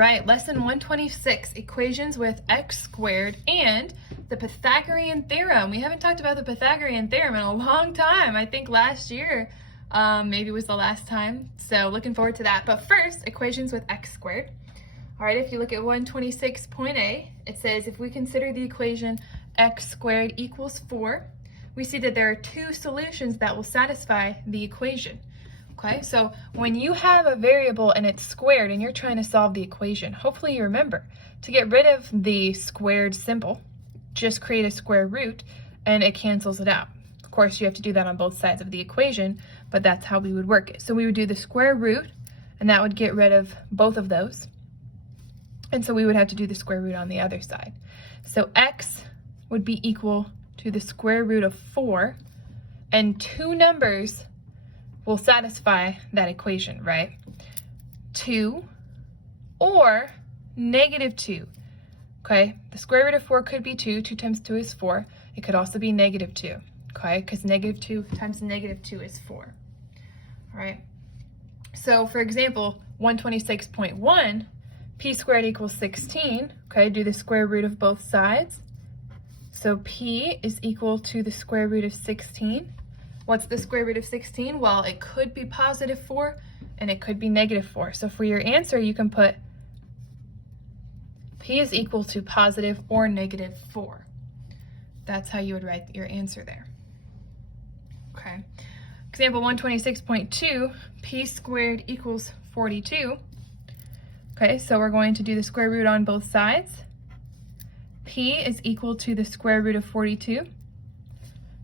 right, lesson 126, equations with x squared and the Pythagorean Theorem. We haven't talked about the Pythagorean Theorem in a long time. I think last year maybe was the last time. So looking forward to that. But first, equations with x squared. All right, if you look at 126.a, it says if we consider the equation x squared equals 4, we see that there are two solutions that will satisfy the equation. Okay, so when you have a variable and it's squared and you're trying to solve the equation, hopefully you remember to get rid of the squared symbol, just create a square root and it cancels it out. Of course, you have to do that on both sides of the equation, but that's how we would work it. So we would do the square root and that would get rid of both of those. And so we would have to do the square root on the other side. So x would be equal to the square root of 4, and two numbers will satisfy that equation, right? 2 or -2. Okay, the square root of 4 could be 2. 2 times 2 is 4. It could also be -2, okay, because -2 times -2 is 4. All right, so for example, 126.1, p squared equals 16. Okay, do the square root of both sides. So p is equal to the square root of 16. What's the square root of 16? Well, it could be +4 and it could be -4. So for your answer, you can put p is equal to positive or -4. That's how you would write your answer there. Okay. Example 126.2, p squared equals 42. Okay, so we're going to do the square root on both sides. P is equal to the square root of 42.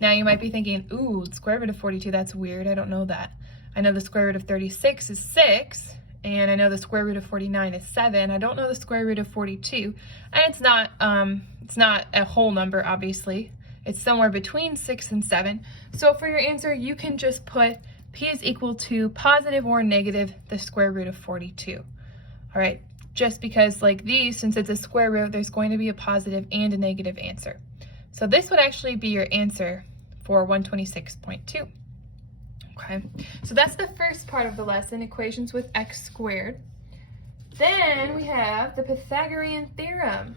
Now you might be thinking, ooh, square root of 42, that's weird. I don't know that. I know the square root of 36 is 6, and I know the square root of 49 is 7. I don't know the square root of 42, and it's not a whole number, obviously. It's somewhere between 6 and 7. So for your answer, you can just put p is equal to positive or negative the square root of 42. All right, just because like these, since it's a square root, there's going to be a positive and a negative answer. So this would actually be your answer for 126.2. Okay, so that's the first part of the lesson, equations with x squared. Then we have the Pythagorean Theorem.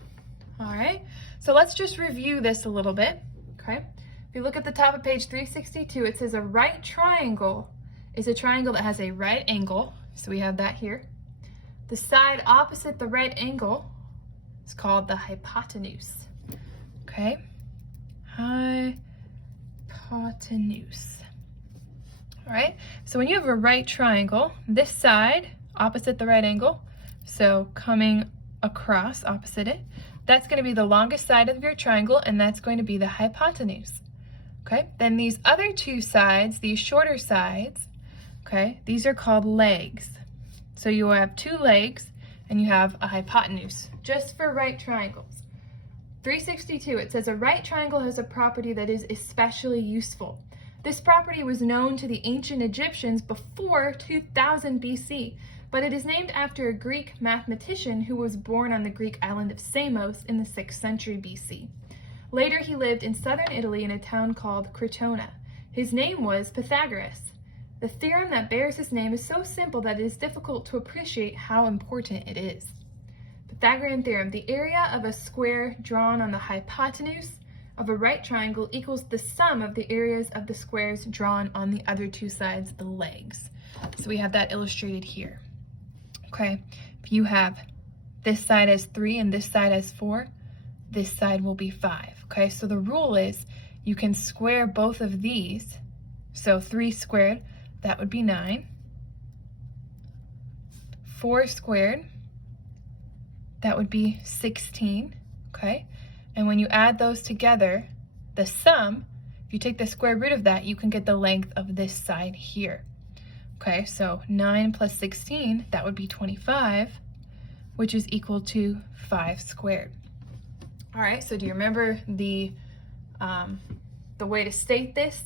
All right, so let's just review this a little bit. Okay, if you look at the top of page 362, it says a right triangle is a triangle that has a right angle. So we have that here. The side opposite the right angle is called the hypotenuse. Okay, hypotenuse. All right, so when you have a right triangle, this side opposite the right angle, so coming across opposite it, that's going to be the longest side of your triangle, and that's going to be the hypotenuse. Okay, then these other two sides, these shorter sides, okay, these are called legs. So you have two legs and you have a hypotenuse, just for right triangles. 362, it says a right triangle has a property that is especially useful. This property was known to the ancient Egyptians before 2000 BC, but it is named after a Greek mathematician who was born on the Greek island of Samos in the 6th century BC. Later, he lived in southern Italy in a town called Crotona. His name was Pythagoras. The theorem that bears his name is so simple that it is difficult to appreciate how important it is. Pythagorean Theorem, the area of a square drawn on the hypotenuse of a right triangle equals the sum of the areas of the squares drawn on the other two sides, the legs. So we have that illustrated here. Okay, if you have this side as 3 and this side as 4, this side will be 5. Okay, so the rule is you can square both of these. So 3 squared, that would be 9. 4 squared, that would be 16, okay? And when you add those together, the sum, if you take the square root of that, you can get the length of this side here. Okay, so 9 plus 16, that would be 25, which is equal to 5 squared. All right, so do you remember the way to state this?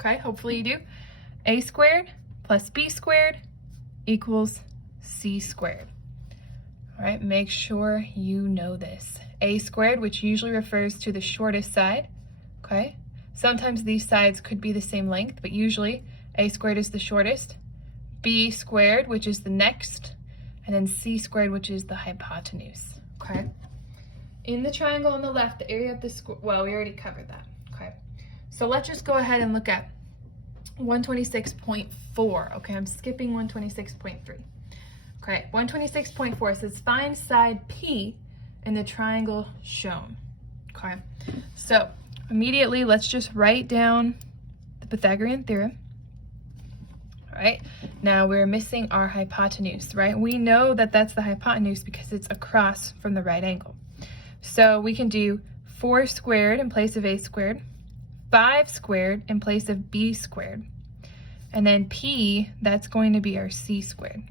Okay, hopefully you do. A squared plus b squared equals c squared. All right, make sure you know this. A squared, which usually refers to the shortest side, okay? Sometimes these sides could be the same length, but usually a squared is the shortest. B squared, which is the next and then c squared, which is the hypotenuse, okay? In the triangle on the left, the area of the square, well, we already covered that, okay? So let's just go ahead and look at 126.4, okay? I'm skipping 126.3. Okay, 126.4 says find side P in the triangle shown, okay? So immediately, let's just write down the Pythagorean theorem. All right, now we're missing our hypotenuse, right? We know that that's the hypotenuse because it's across from the right angle. So we can do 4 squared in place of a squared, 5 squared in place of b squared, and then p, that's going to be our c squared.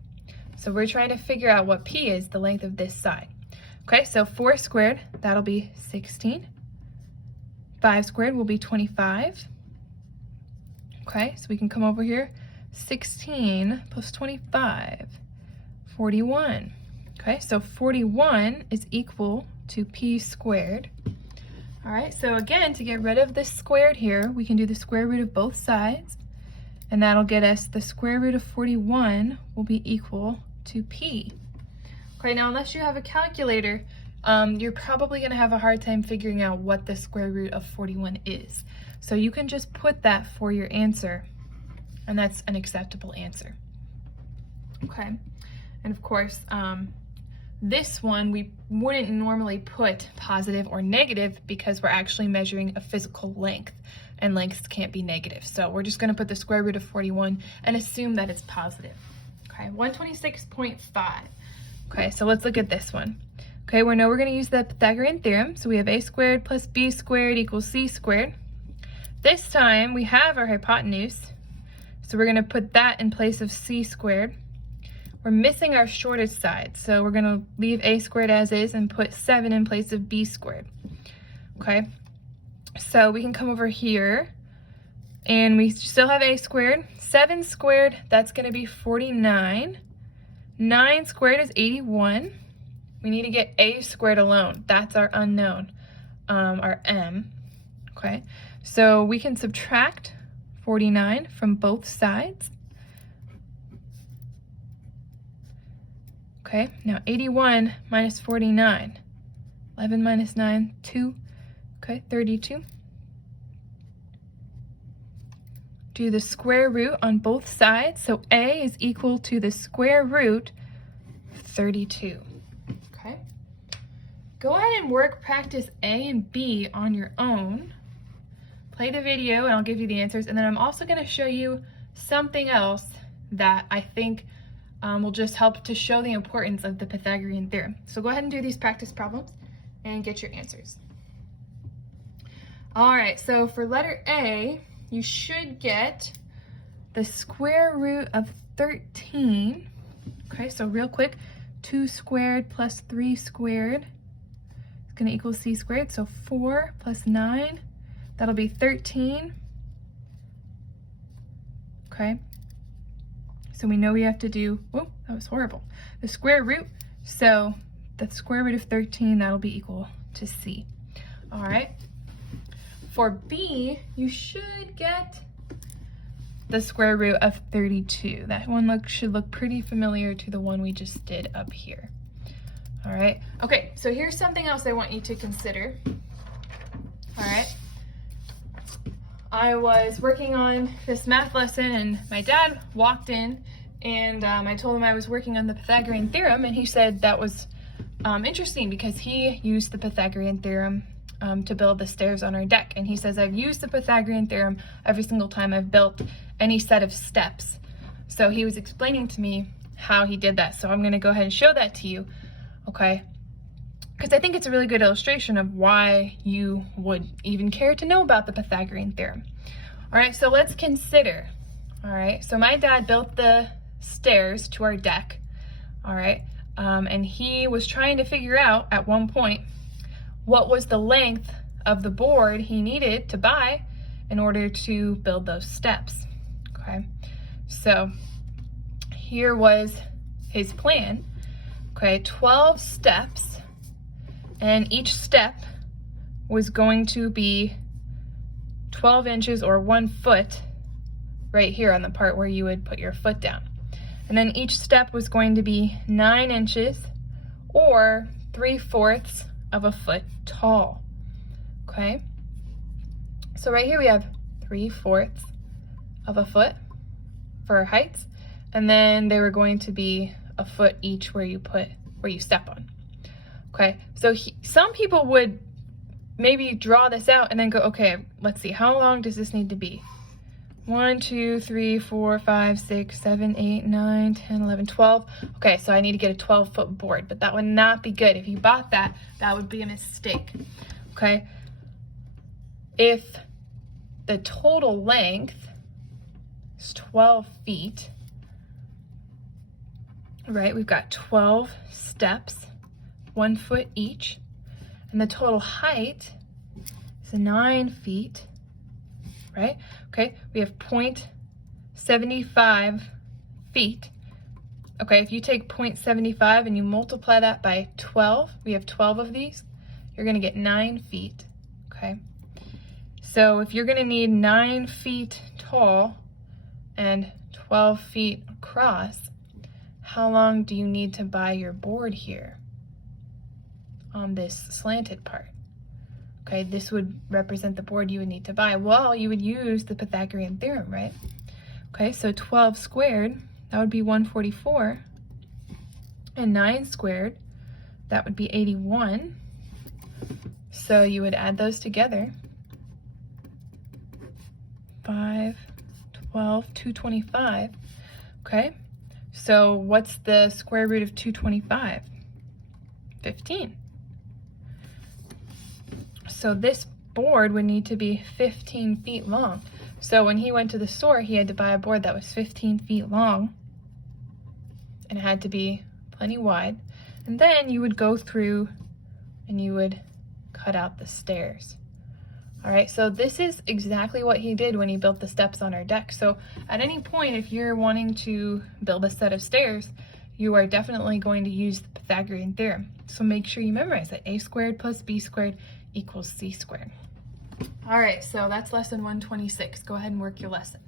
So we're trying to figure out what p is, the length of this side. Okay, so 4 squared, that'll be 16. 5 squared will be 25. Okay, so we can come over here. 16 plus 25, 41. Okay, so 41 is equal to p squared. All right, so again, to get rid of this squared here, we can do the square root of both sides, and that'll get us the square root of 41 will be equal to p. Okay, now unless you have a calculator, you're probably going to have a hard time figuring out what the square root of 41 is. So you can just put that for your answer, and that's an acceptable answer. Okay, and of course, this one we wouldn't normally put positive or negative because we're actually measuring a physical length, and lengths can't be negative. So we're just going to put the square root of 41 and assume that it's positive. Okay, 126.5. Okay, so let's look at this one. Okay, we know we're going to use the Pythagorean theorem. So we have a squared plus b squared equals c squared. This time we have our hypotenuse, so we're going to put that in place of c squared. We're missing our shortest side, so we're going to leave a squared as is and put 7 in place of b squared. Okay, so we can come over here, and we still have a squared. 7 squared, that's going to be 49. 9 squared is 81. We need to get a squared alone. That's our unknown, our m. Okay, so we can subtract 49 from both sides. Okay, now 81 minus 49. 11 minus 9, 2. Okay, 32. Do the square root on both sides. So a is equal to the square root of 32. Okay. Go ahead and practice A and B on your own. Play the video and I'll give you the answers. And then I'm also going to show you something else that I think will just help to show the importance of the Pythagorean theorem. So go ahead and do these practice problems and get your answers. All right, so for letter A, you should get the square root of 13. Okay, so real quick, 2 squared plus 3 squared is going to equal c squared. So 4 plus 9, that'll be 13. Okay. So we know we have to do, whoa, that was horrible, the square root. So the square root of 13, that'll be equal to c. All right. For B, you should get the square root of 32. That one should look pretty familiar to the one we just did up here. All right. Okay, so here's something else I want you to consider. All right. I was working on this math lesson and my dad walked in and I told him I was working on the Pythagorean theorem, and he said that was interesting because he used the Pythagorean theorem to build the stairs on our deck. And he says, I've used the Pythagorean theorem every single time I've built any set of steps. So he was explaining to me how he did that. So I'm going to go ahead and show that to you, okay? Because I think it's a really good illustration of why you would even care to know about the Pythagorean theorem. All right, so let's consider. All right, so my dad built the stairs to our deck, all right? And he was trying to figure out at one point what was the length of the board he needed to buy in order to build those steps, okay? So here was his plan, okay? 12 steps, and each step was going to be 12 inches or 1 foot right here on the part where you would put your foot down. And then each step was going to be 9 inches or 3/4 of a foot tall. Okay? So right here we have 3/4 of a foot for heights, and then they were going to be a foot each where you step on. Okay, so some people would maybe draw this out and then go, okay, let's see, how long does this need to be? 1, 2, 3, 4, 5, 6, 7, 8, 9, 10, 11, 12. Okay, so I need to get a 12-foot board, but that would not be good. If you bought that, that would be a mistake. Okay, if the total length is 12 feet, right, we've got 12 steps, 1 foot each, and the total height is 9 feet, right? Okay, we have 0.75 feet. Okay, if you take 0.75 and you multiply that by 12, we have 12 of these, you're gonna get 9 feet, okay? So if you're gonna need 9 feet tall and 12 feet across, how long do you need to buy your board here on this slanted part? Okay, this would represent the board you would need to buy. Well, you would use the Pythagorean theorem, right? Okay, so 12 squared, that would be 144. And 9 squared, that would be 81. So you would add those together. 5, 12, 225. Okay, so what's the square root of 225? 15. So this board would need to be 15 feet long. So when he went to the store, he had to buy a board that was 15 feet long, and it had to be plenty wide. And then you would go through and you would cut out the stairs. All right, so this is exactly what he did when he built the steps on our deck. So at any point, if you're wanting to build a set of stairs, you are definitely going to use the Pythagorean theorem. So make sure you memorize that a squared plus b squared equals c squared. All right, so that's lesson 126. Go ahead and work your lesson.